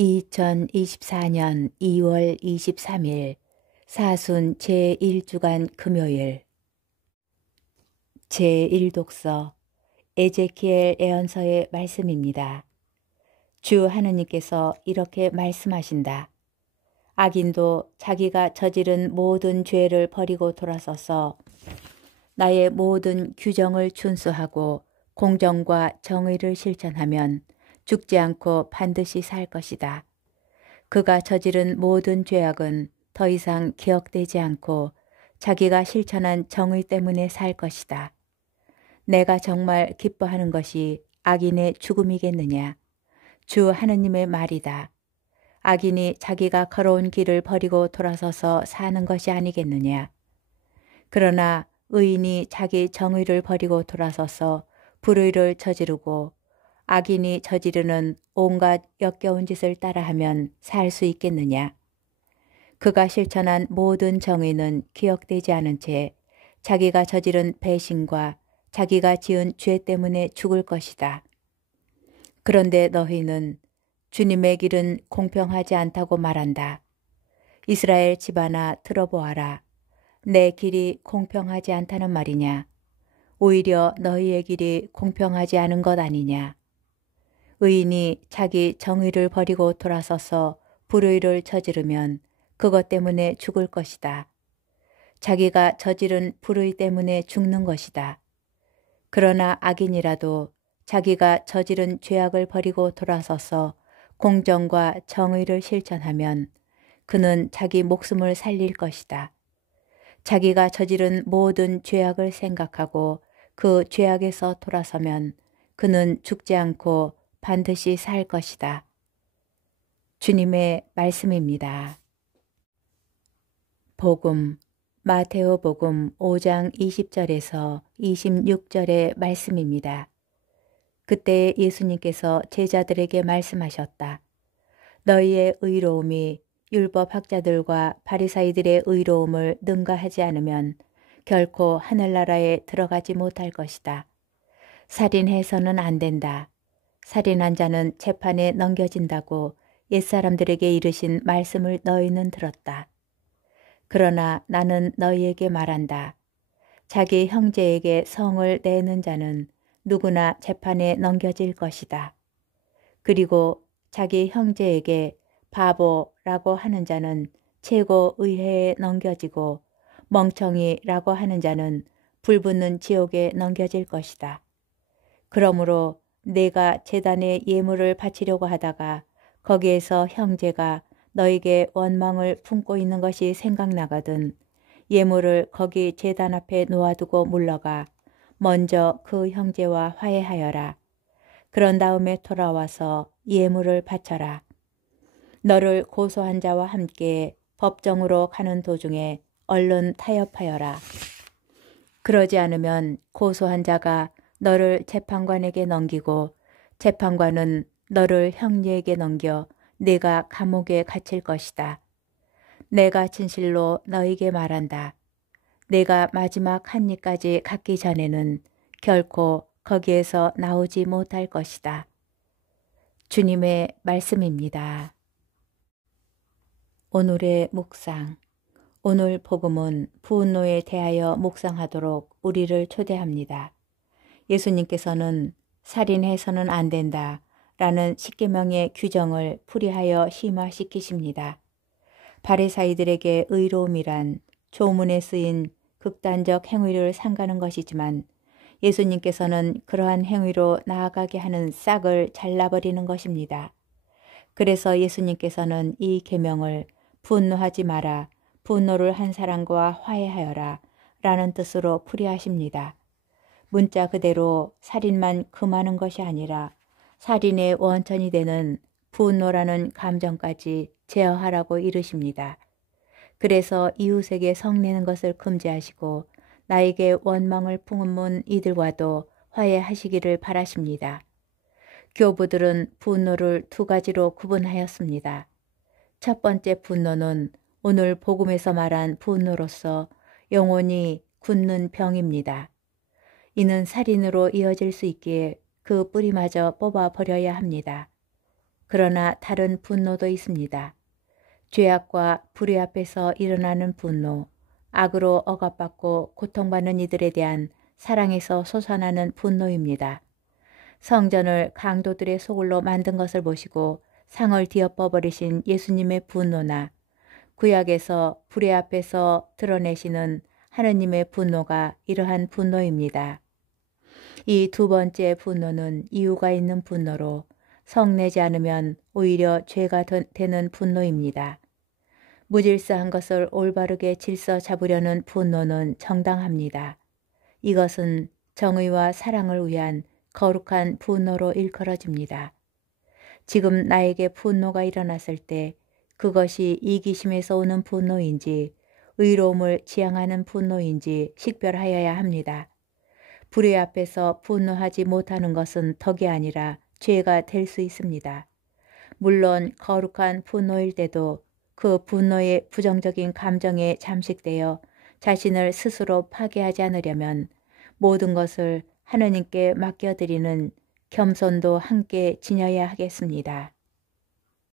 2024년 2월 23일 사순 제1주간 금요일 제1독서 에제키엘 예언서의 말씀입니다. 주 하느님께서 이렇게 말씀하신다. 악인도 자기가 저지른 모든 죄를 버리고 돌아서서 나의 모든 규정을 준수하고 공정과 정의를 실천하면 죽지 않고 반드시 살 것이다. 그가 저지른 모든 죄악은 더 이상 기억되지 않고 자기가 실천한 정의 때문에 살 것이다. 내가 정말 기뻐하는 것이 악인의 죽음이겠느냐? 주 하느님의 말이다. 악인이 자기가 걸어온 길을 버리고 돌아서서 사는 것이 아니겠느냐? 그러나 의인이 자기 정의를 버리고 돌아서서 불의를 저지르고 악인이 저지르는 온갖 역겨운 짓을 따라하면 살 수 있겠느냐? 그가 실천한 모든 정의는 기억되지 않은 채 자기가 저지른 배신과 자기가 지은 죄 때문에 죽을 것이다. 그런데 너희는 주님의 길은 공평하지 않다고 말한다. 이스라엘 집안아 들어보아라. 내 길이 공평하지 않다는 말이냐? 오히려 너희의 길이 공평하지 않은 것 아니냐? 의인이 자기 정의를 버리고 돌아서서 불의를 저지르면 그것 때문에 죽을 것이다. 자기가 저지른 불의 때문에 죽는 것이다. 그러나 악인이라도 자기가 저지른 죄악을 버리고 돌아서서 공정과 정의를 실천하면 그는 자기 목숨을 살릴 것이다. 자기가 저지른 모든 죄악을 생각하고 그 죄악에서 돌아서면 그는 죽지 않고 반드시 살 것이다. 주님의 말씀입니다. 복음, 마테오 복음 5장 20절에서 26절의 말씀입니다. 그때 예수님께서 제자들에게 말씀하셨다. 너희의 의로움이 율법학자들과 바리사이들의 의로움을 능가하지 않으면 결코 하늘나라에 들어가지 못할 것이다. 살인해서는 안 된다. 살인한 자는 재판에 넘겨진다고 옛사람들에게 이르신 말씀을 너희는 들었다. 그러나 나는 너희에게 말한다. 자기 형제에게 성을 내는 자는 누구나 재판에 넘겨질 것이다. 그리고 자기 형제에게 바보라고 하는 자는 최고 의회에 넘겨지고 멍청이라고 하는 자는 불붙는 지옥에 넘겨질 것이다. 그러므로 내가 제단에 예물을 바치려고 하다가 거기에서 형제가 너에게 원망을 품고 있는 것이 생각나거든 예물을 거기 제단 앞에 놓아두고 물러가 먼저 그 형제와 화해하여라. 그런 다음에 돌아와서 예물을 바쳐라. 너를 고소한 자와 함께 법정으로 가는 도중에 얼른 타협하여라. 그러지 않으면 고소한 자가 너를 재판관에게 넘기고 재판관은 너를 형제에게 넘겨 네가 감옥에 갇힐 것이다. 내가 진실로 너에게 말한다. 내가 마지막 한 입까지 갖기 전에는 결코 거기에서 나오지 못할 것이다. 주님의 말씀입니다. 오늘의 묵상. 오늘 복음은 분노에 대하여 묵상하도록 우리를 초대합니다. 예수님께서는 살인해서는 안 된다 라는 십계명의 규정을 풀이하여 심화시키십니다. 바리사이들에게 의로움이란 조문에 쓰인 극단적 행위를 삼가는 것이지만 예수님께서는 그러한 행위로 나아가게 하는 싹을 잘라버리는 것입니다. 그래서 예수님께서는 이 계명을 분노하지 마라, 분노를 한 사람과 화해하여라 라는 뜻으로 풀이하십니다. 문자 그대로 살인만 금하는 것이 아니라 살인의 원천이 되는 분노라는 감정까지 제어하라고 이르십니다. 그래서 이웃에게 성내는 것을 금지하시고 나에게 원망을 품은 이들과도 화해하시기를 바라십니다. 교부들은 분노를 두 가지로 구분하였습니다. 첫 번째 분노는 오늘 복음에서 말한 분노로서 영원히 굳는 병입니다. 이는 살인으로 이어질 수 있기에 그 뿌리마저 뽑아버려야 합니다. 그러나 다른 분노도 있습니다. 죄악과 불의 앞에서 일어나는 분노, 악으로 억압받고 고통받는 이들에 대한 사랑에서 솟아나는 분노입니다. 성전을 강도들의 소굴로 만든 것을 보시고 상을 뒤엎어버리신 예수님의 분노나 구약에서 불의 앞에서 드러내시는 하느님의 분노가 이러한 분노입니다. 이 두 번째 분노는 이유가 있는 분노로 성내지 않으면 오히려 죄가 되는 분노입니다. 무질서한 것을 올바르게 질서 잡으려는 분노는 정당합니다. 이것은 정의와 사랑을 위한 거룩한 분노로 일컬어집니다. 지금 나에게 분노가 일어났을 때 그것이 이기심에서 오는 분노인지 의로움을 지향하는 분노인지 식별하여야 합니다. 불의 앞에서 분노하지 못하는 것은 덕이 아니라 죄가 될 수 있습니다. 물론 거룩한 분노일 때도 그 분노의 부정적인 감정에 잠식되어 자신을 스스로 파괴하지 않으려면 모든 것을 하느님께 맡겨드리는 겸손도 함께 지녀야 하겠습니다.